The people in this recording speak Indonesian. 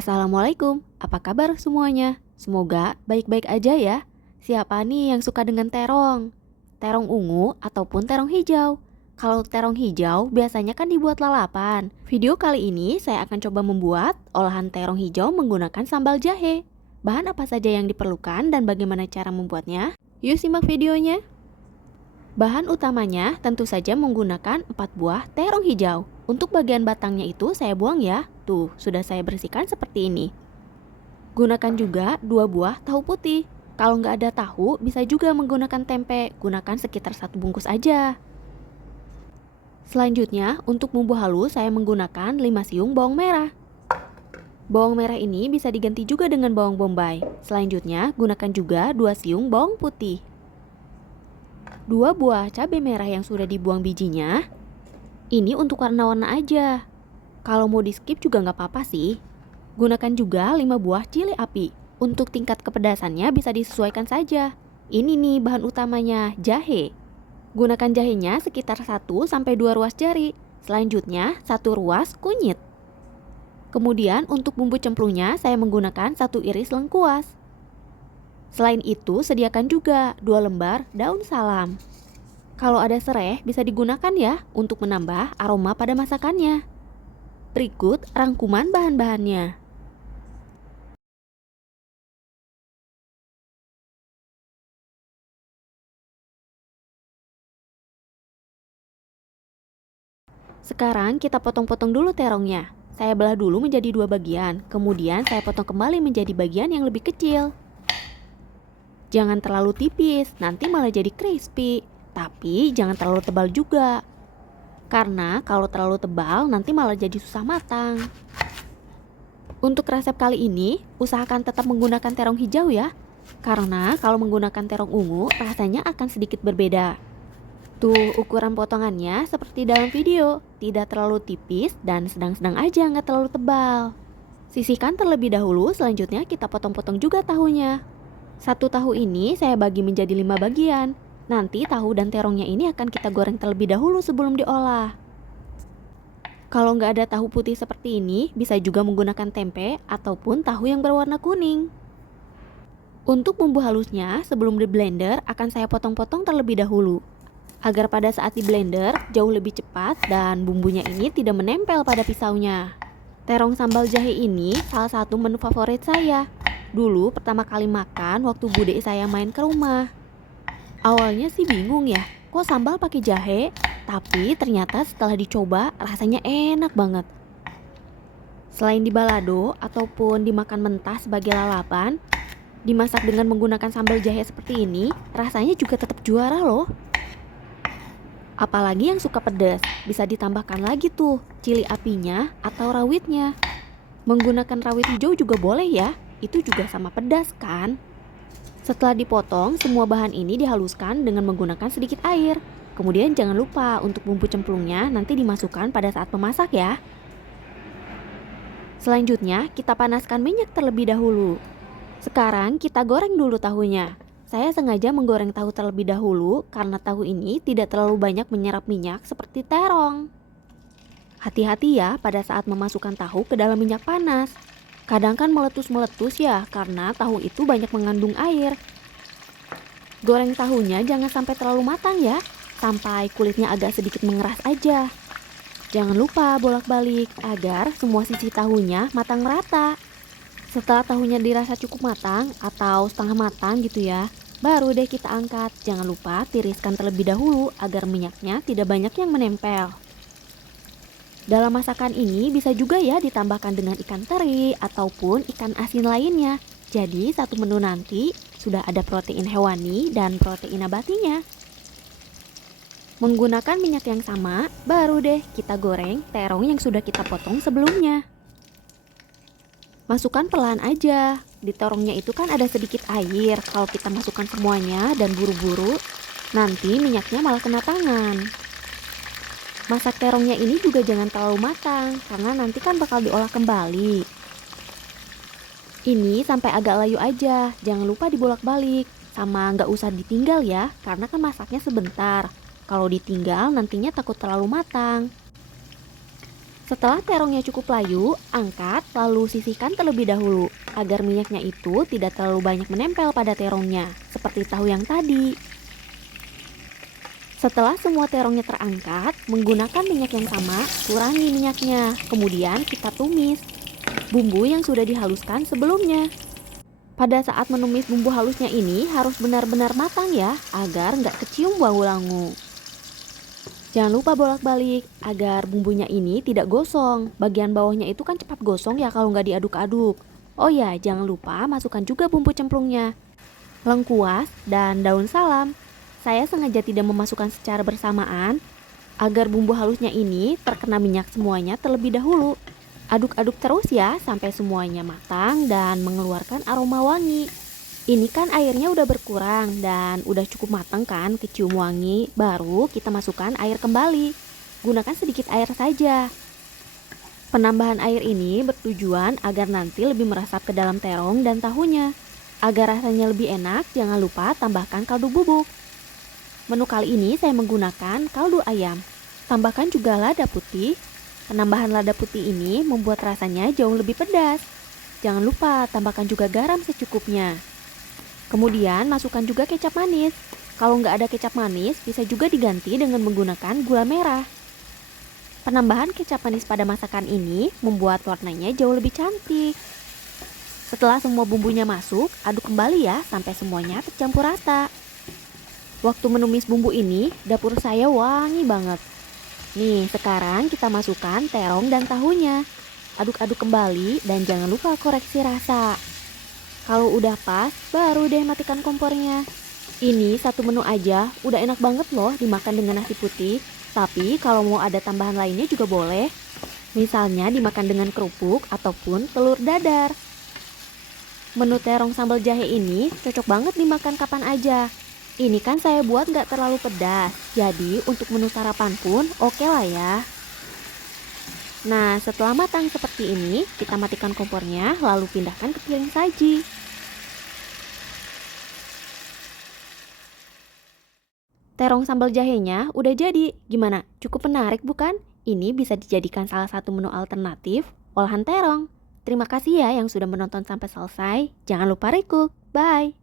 Assalamualaikum, apa kabar semuanya? Semoga baik-baik aja ya. Siapa nih yang suka dengan terong? Terong ungu ataupun terong hijau? Kalau terong hijau biasanya kan dibuat lalapan. Video kali ini saya akan coba membuat olahan terong hijau menggunakan sambal jahe. Bahan apa saja yang diperlukan dan bagaimana cara membuatnya? Yuk simak videonya. Bahan utamanya tentu saja menggunakan 4 buah terong hijau. Untuk bagian batangnya itu saya buang ya. Tuh, sudah saya bersihkan seperti ini. Gunakan juga 2 buah tahu putih. Kalau nggak ada tahu, bisa juga menggunakan tempe. Gunakan sekitar 1 bungkus aja. Selanjutnya, untuk bumbu halus saya menggunakan 5 siung bawang merah. Bawang merah ini bisa diganti juga dengan bawang bombay. Selanjutnya, gunakan juga 2 siung bawang putih. 2 buah cabai merah yang sudah dibuang bijinya. Ini untuk warna-warna aja. Kalau mau di skip juga nggak apa-apa sih. Gunakan juga 5 buah cili api. Untuk tingkat kepedasannya bisa disesuaikan saja. Ini nih bahan utamanya, jahe. Gunakan jahenya sekitar 1-2 ruas jari. Selanjutnya 1 ruas kunyit. Kemudian untuk bumbu cemplungnya saya menggunakan 1 iris lengkuas. Selain itu, sediakan juga 2 lembar daun salam. Kalau ada serai, bisa digunakan ya untuk menambah aroma pada masakannya. Berikut rangkuman bahan-bahannya. Sekarang kita potong-potong dulu terongnya. Saya belah dulu menjadi 2 bagian, kemudian saya potong kembali menjadi bagian yang lebih kecil. Jangan terlalu tipis, nanti malah jadi crispy. Tapi jangan terlalu tebal juga. Karena kalau terlalu tebal nanti malah jadi susah matang. Untuk resep kali ini, usahakan tetap menggunakan terong hijau ya. Karena kalau menggunakan terong ungu, rasanya akan sedikit berbeda. Tuh ukuran potongannya seperti dalam video. Tidak terlalu tipis dan sedang-sedang aja, nggak terlalu tebal. Sisihkan terlebih dahulu, selanjutnya kita potong-potong juga tahunya. 1 tahu ini saya bagi menjadi 5 bagian. Nanti tahu dan terongnya ini akan kita goreng terlebih dahulu sebelum diolah. Kalau nggak ada tahu putih seperti ini, bisa juga menggunakan tempe ataupun tahu yang berwarna kuning. Untuk bumbu halusnya, sebelum di blender akan saya potong-potong terlebih dahulu. Agar pada saat di blender jauh lebih cepat dan bumbunya ini tidak menempel pada pisaunya. Terong sambal jahe ini salah satu menu favorit saya. Dulu pertama kali makan waktu bude saya main ke rumah. Awalnya sih bingung ya, kok sambal pakai jahe? Tapi ternyata setelah dicoba rasanya enak banget. Selain di balado ataupun dimakan mentah sebagai lalapan, dimasak dengan menggunakan sambal jahe seperti ini, rasanya juga tetap juara loh. Apalagi yang suka pedas, bisa ditambahkan lagi tuh cili apinya atau rawitnya. Menggunakan rawit hijau juga boleh ya, itu juga sama pedas kan. Setelah dipotong, semua bahan ini dihaluskan dengan menggunakan sedikit air. Kemudian jangan lupa untuk bumbu cemplungnya nanti dimasukkan pada saat memasak ya. Selanjutnya kita panaskan minyak terlebih dahulu. Sekarang kita goreng dulu tahunya. Saya sengaja menggoreng tahu terlebih dahulu karena tahu ini tidak terlalu banyak menyerap minyak seperti terong. Hati-hati ya pada saat memasukkan tahu ke dalam minyak panas. Kadang kan meletus-meletus ya karena tahu itu banyak mengandung air. Goreng tahunya jangan sampai terlalu matang ya, sampai kulitnya agak sedikit mengeras aja. Jangan lupa bolak-balik agar semua sisi tahunya matang merata. Setelah tahunya dirasa cukup matang atau setengah matang gitu ya, baru deh kita angkat. Jangan lupa tiriskan terlebih dahulu agar minyaknya tidak banyak yang menempel. Dalam masakan ini bisa juga ya ditambahkan dengan ikan teri ataupun ikan asin lainnya. Jadi satu menu nanti sudah ada protein hewani dan protein nabatinya. Menggunakan minyak yang sama, baru deh kita goreng terong yang sudah kita potong sebelumnya. Masukkan perlahan aja. Di terongnya itu kan ada sedikit air. Kalau kita masukkan semuanya dan buru-buru, nanti minyaknya malah kena tangan. Masak terongnya ini juga jangan terlalu matang, karena nanti kan bakal diolah kembali. Ini sampai agak layu aja, jangan lupa dibolak-balik. Sama nggak usah ditinggal ya, karena kan masaknya sebentar. Kalau ditinggal nantinya takut terlalu matang. Setelah terongnya cukup layu, angkat lalu sisihkan terlebih dahulu agar minyaknya itu tidak terlalu banyak menempel pada terongnya, seperti tahu yang tadi. Setelah semua terongnya terangkat, menggunakan minyak yang sama, kurangi minyaknya. Kemudian kita tumis bumbu yang sudah dihaluskan sebelumnya. Pada saat menumis bumbu halusnya ini harus benar-benar matang ya, agar nggak kecium bau langu. Jangan lupa bolak-balik agar bumbunya ini tidak gosong. Bagian bawahnya itu kan cepat gosong ya kalau nggak diaduk-aduk. Oh ya, jangan lupa masukkan juga bumbu cemplungnya, lengkuas, dan daun salam. Saya sengaja tidak memasukkan secara bersamaan agar bumbu halusnya ini terkena minyak semuanya terlebih dahulu. Aduk-aduk terus ya sampai semuanya matang dan mengeluarkan aroma wangi. Ini kan airnya udah berkurang dan udah cukup matang kan, kecium wangi. Baru kita masukkan air kembali. Gunakan sedikit air saja. Penambahan air ini bertujuan agar nanti lebih meresap ke dalam terong dan tahunya. Agar rasanya lebih enak, jangan lupa tambahkan kaldu bubuk. Menu kali ini saya menggunakan kaldu ayam. Tambahkan juga lada putih. Penambahan lada putih ini membuat rasanya jauh lebih pedas. Jangan lupa tambahkan juga garam secukupnya. Kemudian masukkan juga kecap manis. Kalau nggak ada kecap manis, bisa juga diganti dengan menggunakan gula merah. Penambahan kecap manis pada masakan ini membuat warnanya jauh lebih cantik. Setelah semua bumbunya masuk, aduk kembali ya sampai semuanya tercampur rata. Waktu menumis bumbu ini, dapur saya wangi banget. Nih, sekarang kita masukkan terong dan tahunya. Aduk-aduk kembali dan jangan lupa koreksi rasa. Kalau udah pas, baru deh matikan kompornya. Ini satu menu aja, udah enak banget loh dimakan dengan nasi putih. Tapi kalau mau ada tambahan lainnya juga boleh. Misalnya dimakan dengan kerupuk ataupun telur dadar. Menu terong sambal jahe ini cocok banget dimakan kapan aja. Ini kan saya buat gak terlalu pedas, jadi untuk menu sarapan pun oke lah ya. Nah, setelah matang seperti ini, kita matikan kompornya lalu pindahkan ke piring saji. Terong sambal jahenya udah jadi. Gimana? Cukup menarik bukan? Ini bisa dijadikan salah satu menu alternatif olahan terong. Terima kasih ya yang sudah menonton sampai selesai. Jangan lupa recook. Bye.